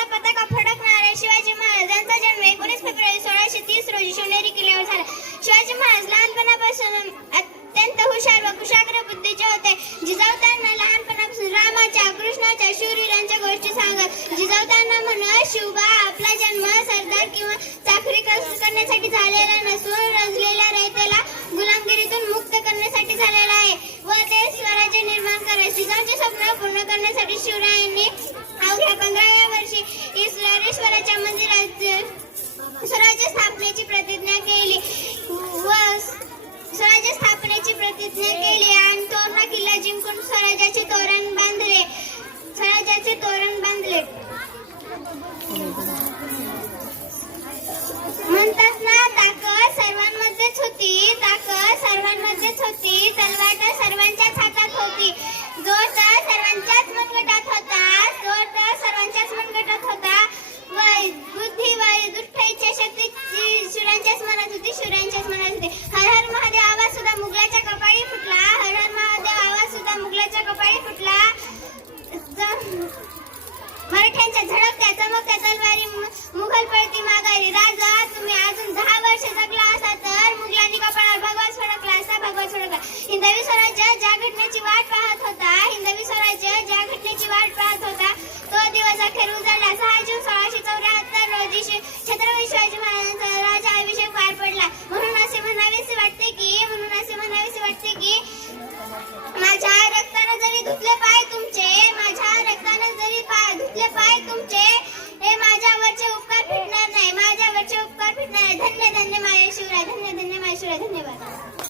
स्वराज्याचा पताका फडकणारे शिवाजी महाराज यांचा जन्म 19 फेब्रुवारी 1630 रोजी शिवनेरी किल्ल्यावर झाला. शिवाजी महाराज लहानपणापासून अत्यंत हुशार व कुशाग्र बुद्धीचे होते. जिजाऊ त्यांना लहानपणापासून रामाच्या, कृष्णाच्या, शूरवीरांच्या गोष्टी सांगत. जिजाऊ त्यांना म्हणत, शिवबा, आपला जन्म सरदार किंवा चाकरी करण्यासाठी झालेला नसून रंजलेल्या रयतेला गुलामगिरीतून मुक्त करण्यासाठी झालेला आहे व ते स्वराज्य निर्माण करत. जिजाऊचे स्वप्न पूर्ण करण्यासाठी शिवरायांनी अवघ्या 15व्या वर्षी इस्लारेश्वराच्या मंदिरात स्वराज्य स्थापनेची प्रतिज्ञा केली आणि तोरणा किल्ला जिंकून स्वराज्याचे तोरण बांधले. म्हणतात ना, ताकद सर्वांमध्येच होती, तलवार सर्वांच्याच हातात होती. जोर तर सर्वांच्याच मनगटात होता व बुद्धी व दुष्ट इच्छाशक्ती शिवरायांच्याच मनात होती. हर हर महादेव आवाज सुद्धा मुघलाच्या कपाळी फुटला. मराठ्यांच्या झळकत्या चमकत्या तलवारी मुघल पळती माघारी. राजा, तुम्ही अजून 10 वर्ष जगला असता तर मुघलांनी कपाळावर भगवा फडकला असता. हिंदवी स्वराज्य ज्या घटनेची वाट पाहत होता तो दिवस अखेर उजाडला. 6 जून 1674 रोजी छत्रपती शिवाजी महाराजांचा राज्याभिषेक पार पडला. म्हणून असे म्हणावेसे वाटते की माझ्या रक्ताने जरी धुतले पाय तुमचे, हे माझ्यावरचे उपकार फिटणार नाही. धन्य धन्य माय शिवराय, धन्यवाद.